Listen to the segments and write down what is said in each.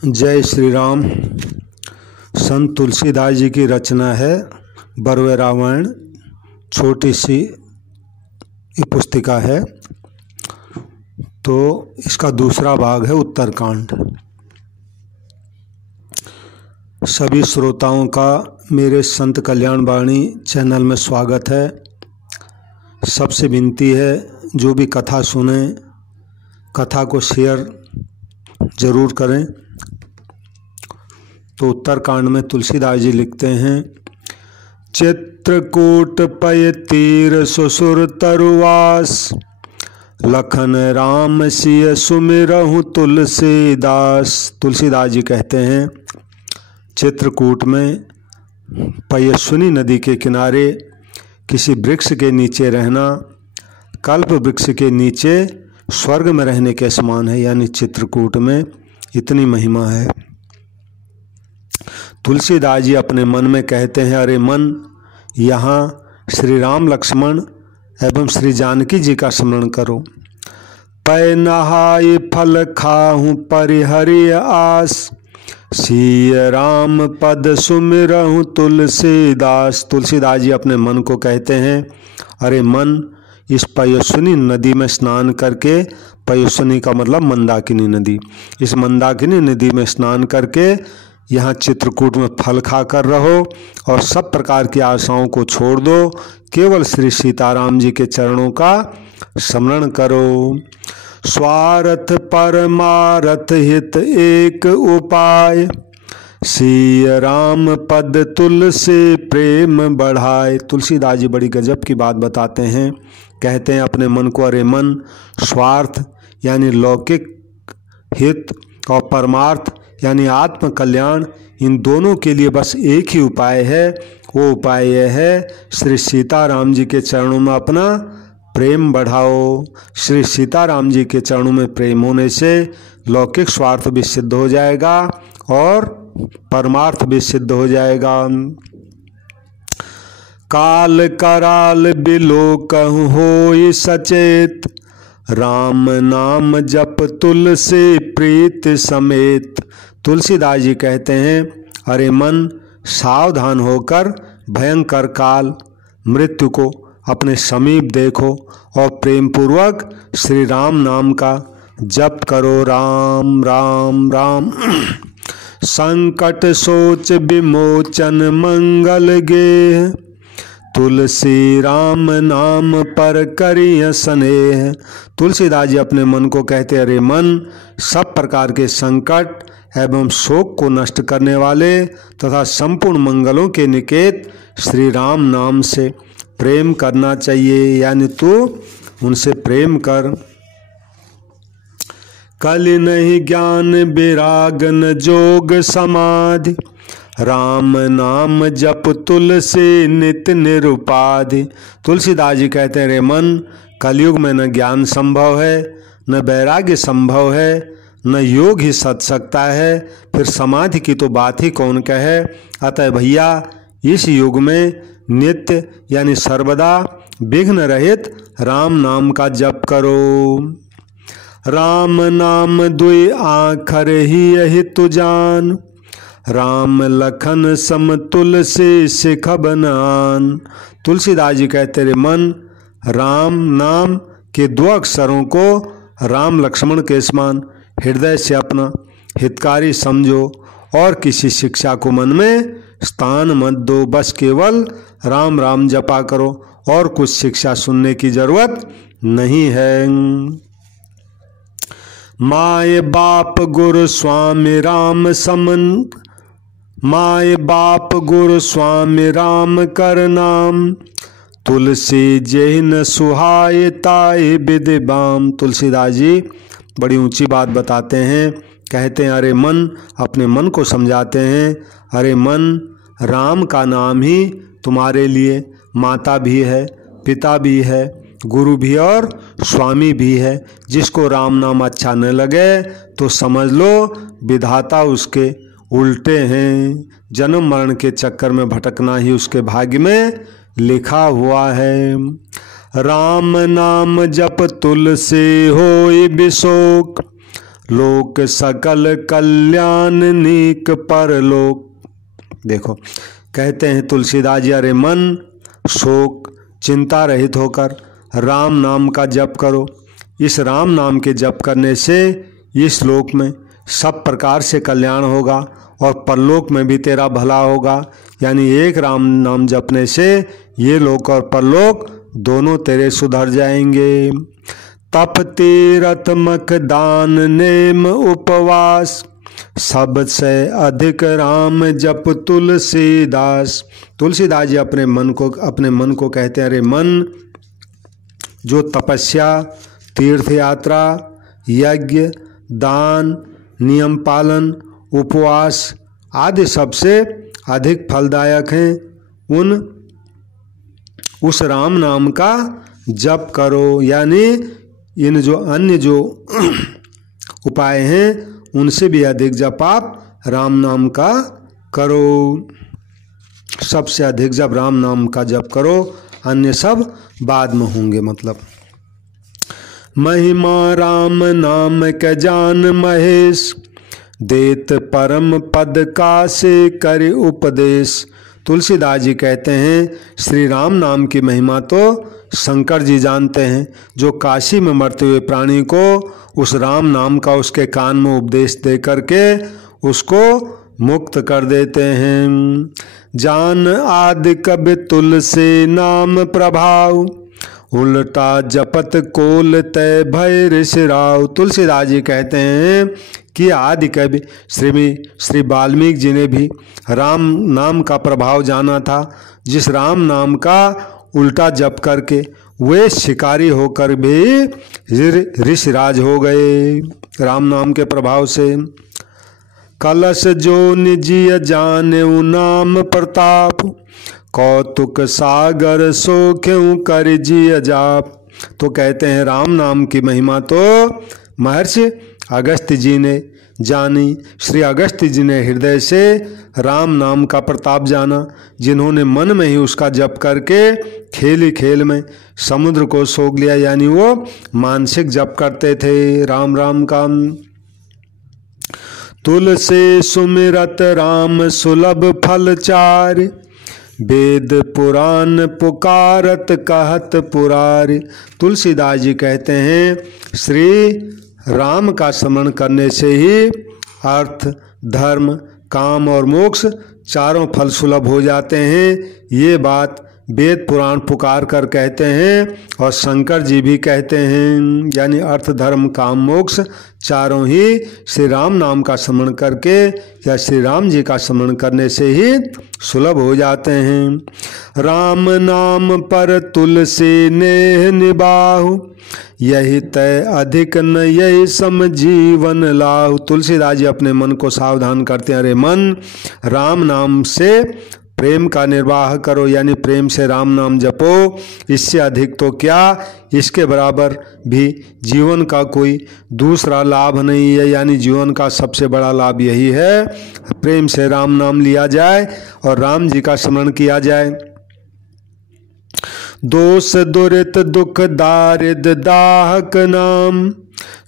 जय श्री राम। संत तुलसीदास जी की रचना है बरवे रामायण। छोटी सी ये पुस्तिका है, तो इसका दूसरा भाग है उत्तरकांड। सभी श्रोताओं का मेरे संत कल्याण वाणी चैनल में स्वागत है। सबसे विनती है, जो भी कथा सुने कथा को शेयर जरूर करें। तो उत्तरकांड में तुलसीदास जी लिखते हैं, चित्रकूट पय तीर ससुर तरुवास, लखन राम सिय सुमिरहु तुलसीदास। तुलसीदास जी कहते हैं, चित्रकूट में पयस्विनी नदी के किनारे किसी वृक्ष के नीचे रहना कल्प वृक्ष के नीचे स्वर्ग में रहने के समान है। यानी चित्रकूट में इतनी महिमा है। तुलसीदास जी अपने मन में कहते हैं, अरे मन, यहाँ श्री राम लक्ष्मण एवं श्री जानकी जी का स्मरण करो। पै नहाय फल खाहूँ परिहरि आस, सिय राम पद सुमिरहु तुलसीदास। तुलसीदास जी अपने मन को कहते हैं, अरे मन, इस पयस्विनी नदी में स्नान करके, पयस्विनी का मतलब मंदाकिनी नदी, इस मंदाकिनी नदी में स्नान करके यहाँ चित्रकूट में फल खा कर रहो और सब प्रकार की आशाओं को छोड़ दो। केवल श्री सीताराम जी के चरणों का स्मरण करो। स्वार्थ परमारथ हित एक उपाय, सिय राम पद तुलसी प्रेम बढ़ाए। तुलसीदास जी बड़ी गजब की बात बताते हैं। कहते हैं अपने मन को, अरे मन, स्वार्थ यानी लौकिक हित और परमार्थ यानी आत्म कल्याण, इन दोनों के लिए बस एक ही उपाय है। वो उपाय यह है, श्री सीताराम जी के चरणों में अपना प्रेम बढ़ाओ। श्री सीताराम जी के चरणों में प्रेम होने से लौकिक स्वार्थ भी सिद्ध हो जाएगा और परमार्थ भी सिद्ध हो जाएगा। काल कराल बिलोकहु होई सचेत, राम नाम जप तुलसी प्रीत समेत। तुलसीदास जी कहते हैं, अरे मन, सावधान होकर भयंकर काल मृत्यु को अपने समीप देखो और प्रेम पूर्वक श्री राम नाम का जप करो। राम राम राम। संकट सोच विमोचन मंगल गेह, तुलसी राम नाम पर करिय स्नेह। तुलसीदास जी अपने मन को कहते, अरे मन, सब प्रकार के संकट एवं शोक को नष्ट करने वाले तथा संपूर्ण मंगलों के निकेत श्री राम नाम से प्रेम करना चाहिए। यानी तू उनसे प्रेम कर। कल नहीं ज्ञान विराग न जोग समाधि, राम नाम जप तुलसी नित निरुपाधि। तुलसीदास जी कहते हैं, रे मन, कलयुग में न ज्ञान संभव है, न वैराग्य संभव है, न योग ही सध सकता है, फिर समाधि की तो बात ही कौन कहे। अतः भैया, इस युग में नित्य यानी सर्वदा विघ्न रहित राम नाम का जप करो। राम नाम दुई आखर ही यही तुजान, राम लखन सम तुलसी सिखब नान। तुलसीदास जी कहते, रे मन, राम नाम के दो अक्षरों को राम लक्ष्मण के समान हृदय से अपना हितकारी समझो और किसी शिक्षा को मन में स्थान मत दो। बस केवल राम राम जपा करो और कुछ शिक्षा सुनने की जरूरत नहीं है। माय बाप गुरु स्वामी राम समन, माय बाप गुरु स्वामी राम कर नाम, तुलसी जैन सुहाय ताय विधि बाम। तुलसीदास जी बड़ी ऊंची बात बताते हैं। कहते हैं, अरे मन, अपने मन को समझाते हैं, अरे मन, राम का नाम ही तुम्हारे लिए माता भी है, पिता भी है, गुरु भी और स्वामी भी है। जिसको राम नाम अच्छा न लगे तो समझ लो विधाता उसके उल्टे हैं। जन्म मरण के चक्कर में भटकना ही उसके भाग्य में लिखा हुआ है। राम नाम जप तुलसी होय बिशोक, लोक सकल कल्याण नीक परलोक। देखो कहते हैं तुलसीदास जी, अरे मन शोक चिंता रहित होकर राम नाम का जप करो। इस राम नाम के जप करने से इस लोक में सब प्रकार से कल्याण होगा और परलोक में भी तेरा भला होगा। यानी एक राम नाम जपने से ये लोक और परलोक दोनों तेरे सुधर जाएंगे। तप तीरथ मख दान नेम उपवास, सबसे अधिक राम जप तुलसीदास। तुलसीदास जी अपने मन को कहते हैं, अरे मन जो तपस्या, तीर्थ यात्रा, यज्ञ, दान, नियम पालन, उपवास आदि सबसे अधिक फलदायक हैं, उस राम नाम का जप करो। यानी इन जो अन्य जो उपाय हैं उनसे भी अधिक जप आप राम नाम का करो। सबसे अधिक जप राम नाम का जप करो, अन्य सब बाद में होंगे। मतलब महिमा राम नाम के जान महेश, देत परम पद का से कर उपदेश। तुलसीदास जी कहते हैं श्री राम नाम की महिमा तो शंकर जी जानते हैं, जो काशी में मरते हुए प्राणी को उस राम नाम का उसके कान में उपदेश दे करके उसको मुक्त कर देते हैं। जान आदि कबि तुलसी नाम प्रभाव, उल्टा जपत कोल तय भय ऋषिराव। तुलसीदास जी कहते हैं कि आदि कवि श्री वाल्मीकि जी ने भी राम नाम का प्रभाव जाना था। जिस राम नाम का उल्टा जप करके वे शिकारी होकर भी ऋषिराज हो गए राम नाम के प्रभाव से। कलश जो निजिय जाने नाम प्रताप, कौतुक सागर सो क्यों कर जिय जाप। तो कहते हैं राम नाम की महिमा तो महर्षि अगस्त्य जी ने जानी। श्री अगस्त्य जी ने हृदय से राम नाम का प्रताप जाना, जिन्होंने मन में ही उसका जप करके खेल खेल में समुद्र को सोख लिया। यानी वो मानसिक जप करते थे राम राम का। तुलसी सुमिरत राम सुलभ फल चार, वेद पुराण पुकारत कहत पुरारी। तुलसीदास जी कहते हैं श्री राम का स्मरण करने से ही अर्थ, धर्म, काम और मोक्ष चारों फल सुलभ हो जाते हैं। ये बात वेद पुराण पुकार कर कहते हैं और शंकर जी भी कहते हैं। यानी अर्थ, धर्म, काम, मोक्ष चारों ही श्री राम नाम का स्मरण करके या श्री राम जी का स्मरण करने से ही सुलभ हो जाते हैं। राम नाम पर तुलसी नेह निबाहु, यही तय अधिक न यही सम जीवन लाहु। तुलसीदास जी अपने मन को सावधान करते हैं, अरे मन राम नाम से प्रेम का निर्वाह करो, यानी प्रेम से राम नाम जपो। इससे अधिक तो क्या, इसके बराबर भी जीवन का कोई दूसरा लाभ नहीं है। यानी जीवन का सबसे बड़ा लाभ यही है, प्रेम से राम नाम लिया जाए और राम जी का स्मरण किया जाए। दोष दुरित दुख दारिद दाहक नाम,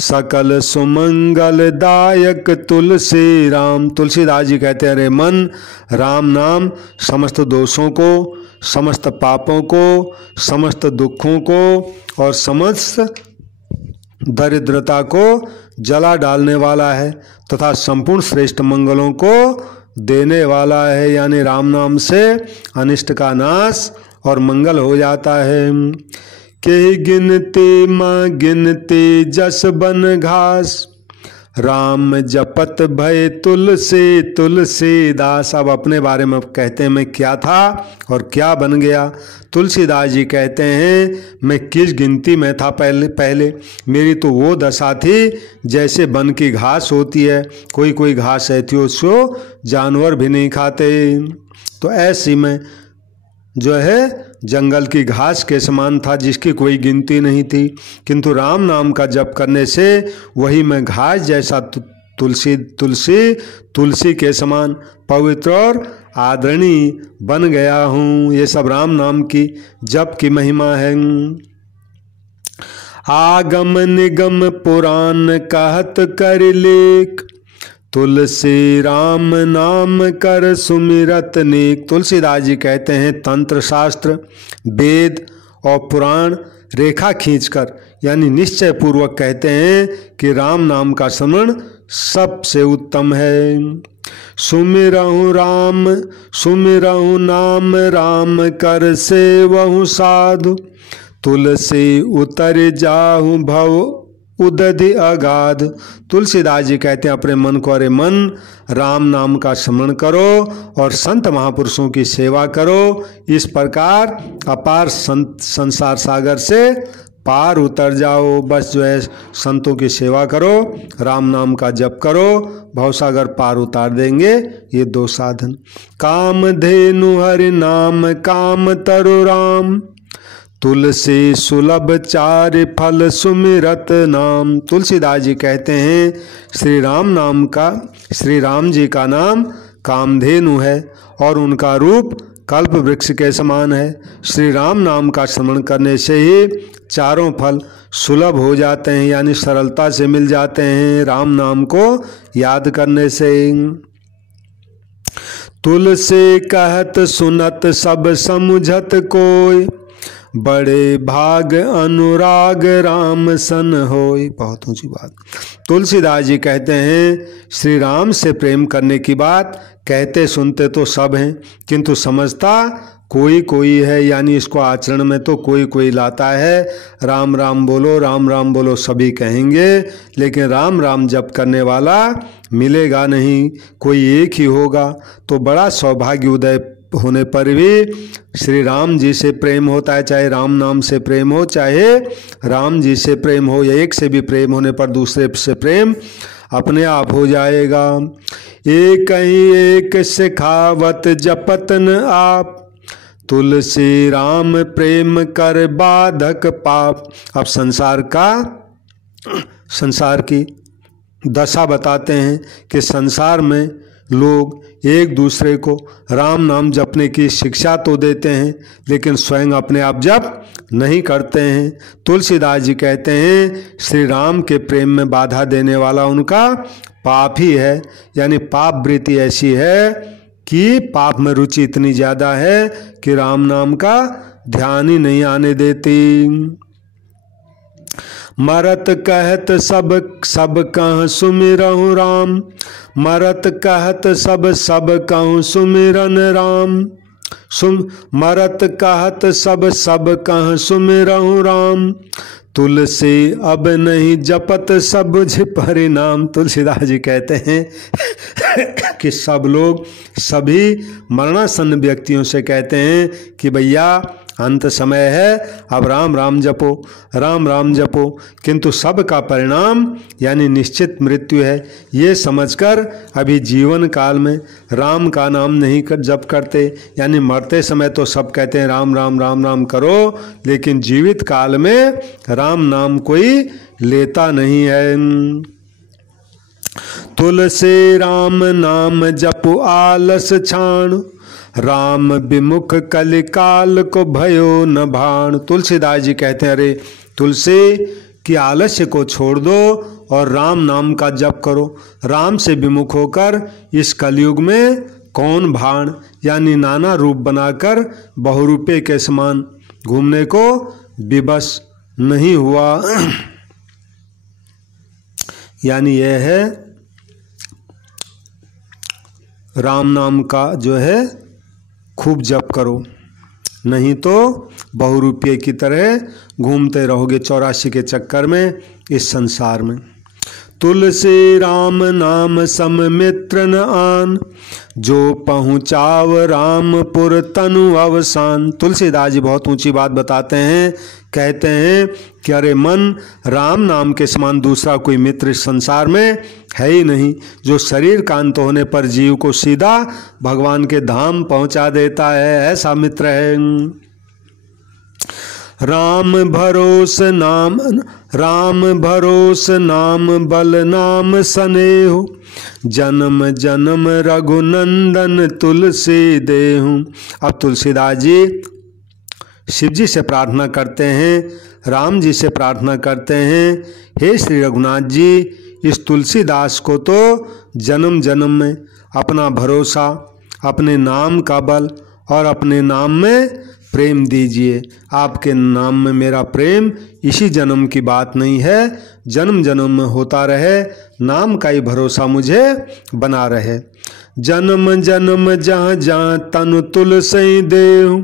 सकल सुमंगल दायक तुलसी राम। तुलसीदास जी कहते हैं, अरे मन राम नाम समस्त दोषों को, समस्त पापों को, समस्त दुखों को और समस्त दरिद्रता को जला डालने वाला है तथा संपूर्ण श्रेष्ठ मंगलों को देने वाला है। यानी राम नाम से अनिष्ट का नाश और मंगल हो जाता है। के गिनती माँ गिनती जस बन घास, राम जपत भय तुलसी तुलसीदास। अब अपने बारे में कहते हैं मैं क्या था और क्या बन गया। तुलसीदास जी कहते हैं मैं किस गिनती में था पहले मेरी तो वो दशा थी जैसे वन की घास होती है, कोई घास ऐसी उसको जानवर भी नहीं खाते, तो ऐसी में जो है जंगल की घास के समान था जिसकी कोई गिनती नहीं थी। किंतु राम नाम का जप करने से वही मैं घास जैसा तुलसी के समान पवित्र और आदरणीय बन गया हूँ। ये सब राम नाम की जप की महिमा है। आगम निगम पुराण कहत कर लेख, तुलसी राम नाम कर सुमिरत नेक। तुलसीदास जी कहते हैं तंत्र शास्त्र, वेद और पुराण रेखा खींचकर यानी निश्चय पूर्वक कहते हैं कि राम नाम का स्मरण सबसे उत्तम है। सुमिरहु राम सुमिरहु नाम राम कर सेवहु साधु, तुलसी उतर जाहु भव उदधि अगाध। तुलसीदास जी कहते हैं अपने मन को, अरे मन राम नाम का स्मरण करो और संत महापुरुषों की सेवा करो, इस प्रकार अपार संसार सागर से पार उतर जाओ। बस जो है संतों की सेवा करो, राम नाम का जप करो, भवसागर पार उतार देंगे। ये दो साधन। काम धेनु हरि नाम काम तरु राम, तुलसी सुलभ चार फल सुमिरत नाम। तुलसीदास जी कहते हैं श्री राम जी का नाम कामधेनु है और उनका रूप कल्प वृक्ष के समान है। श्री राम नाम का स्मरण करने से ही चारों फल सुलभ हो जाते हैं, यानी सरलता से मिल जाते हैं राम नाम को याद करने से। तुलसी कहत सुनत सब समुझत कोय, बड़े भाग अनुराग राम सन होय। बहुत ऊंची बात। तुलसीदास जी कहते हैं श्री राम से प्रेम करने की बात कहते सुनते तो सब हैं, किंतु समझता कोई कोई है, यानी इसको आचरण में तो कोई कोई लाता है। राम राम बोलो सभी कहेंगे, लेकिन राम राम जप करने वाला मिलेगा नहीं, कोई एक ही होगा। तो बड़ा सौभाग्य उदय होने पर भी श्री राम जी से प्रेम होता है, चाहे राम नाम से प्रेम हो, चाहे राम जी से प्रेम हो, या एक से भी प्रेम होने पर दूसरे से प्रेम अपने आप हो जाएगा। एक ही एक सिखावत जपत न आप, तुलसी राम प्रेम कर बाधक पाप। अब संसार की दशा बताते हैं कि संसार में लोग एक दूसरे को राम नाम जपने की शिक्षा तो देते हैं, लेकिन स्वयं अपने आप जप नहीं करते हैं। तुलसीदास जी कहते हैं श्री राम के प्रेम में बाधा देने वाला उनका पाप ही है, यानी पाप वृत्ति ऐसी है कि पाप में रुचि इतनी ज़्यादा है कि राम नाम का ध्यान ही नहीं आने देती। मरत कहत सब कह सुमिरहु राम, मरत कहत सब कहूँ सुमिरन राम। मरत कहत सब कह सुमिरहु राम, तुलसी अब नहीं जपत सबुझ परिणाम। तुलसीदास जी कहते हैं कि सब लोग सभी मरणासन्न व्यक्तियों से कहते हैं कि भैया अंत समय है, अब राम राम जपो, किंतु सब का परिणाम यानी निश्चित मृत्यु है। ये समझकर अभी जीवन काल में राम का नाम नहीं जप करते, यानी मरते समय तो सब कहते हैं राम राम करो, लेकिन जीवित काल में राम नाम कोई लेता नहीं है। तुलसी राम नाम जपो आलस छाण, राम विमुख कलिकाल को भयो न भाण। तुलसीदास जी कहते हैं अरे तुलसी की आलस्य को छोड़ दो और राम नाम का जप करो। राम से विमुख होकर इस कलयुग में कौन भाण, यानी नाना रूप बनाकर बहुरूपे के समान घूमने को विवश नहीं हुआ। यानी यह है राम नाम का जो है खूब जप करो, नहीं तो बहुरूपये की तरह घूमते रहोगे 84 के चक्कर में इस संसार में। तुलसी राम नाम सम मित्र न आन, जो पहुँचाव रामपुर तनु अवसान। तुलसीदास जी बहुत ऊंची बात बताते हैं, कहते हैं कि अरे मन राम नाम के समान दूसरा कोई मित्र इस संसार में है ही नहीं, जो शरीर का अंत होने पर जीव को सीधा भगवान के धाम पहुंचा देता है, ऐसा मित्र है। राम भरोस नाम बल नाम स्नेहु, जन्म जन्म रघुनंदन तुलसी देहु। अब तुलसीदास जी शिव जी से प्रार्थना करते हैं, राम जी से प्रार्थना करते हैं, हे श्री रघुनाथ जी, इस तुलसीदास को तो जन्म जन्म में अपना भरोसा, अपने नाम का बल और अपने नाम में प्रेम दीजिए। आपके नाम में मेरा प्रेम इसी जन्म की बात नहीं है, जन्म जन्म में होता रहे, नाम का ही भरोसा मुझे बना रहे। जन्म जन्म जहाँ जहाँ तनु तुलसी देहु,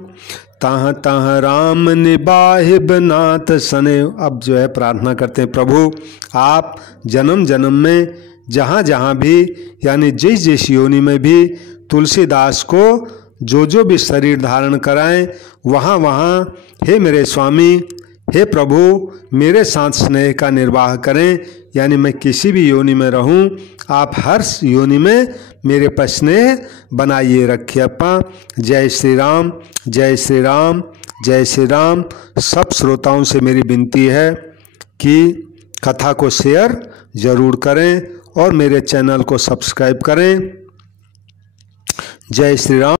तहाँ तहाँ राम निबाहिब नाथ सनेहु। अब जो है प्रार्थना करते हैं, प्रभु आप जन्म जन्म में जहाँ जहाँ भी, यानी जिस जिस योनि में भी तुलसीदास को जो भी शरीर धारण कराएं, वहाँ वहाँ हे मेरे स्वामी, हे प्रभु मेरे साथ स्नेह का निर्वाह करें। यानी मैं किसी भी योनि में रहूं, आप हर योनि में मेरे पर स्नेह बनाइए रखिए अप्पा। जय श्री राम, जय श्री राम, जय श्री राम। सब श्रोताओं से मेरी विनती है कि कथा को शेयर जरूर करें और मेरे चैनल को सब्सक्राइब करें। जय श्री राम।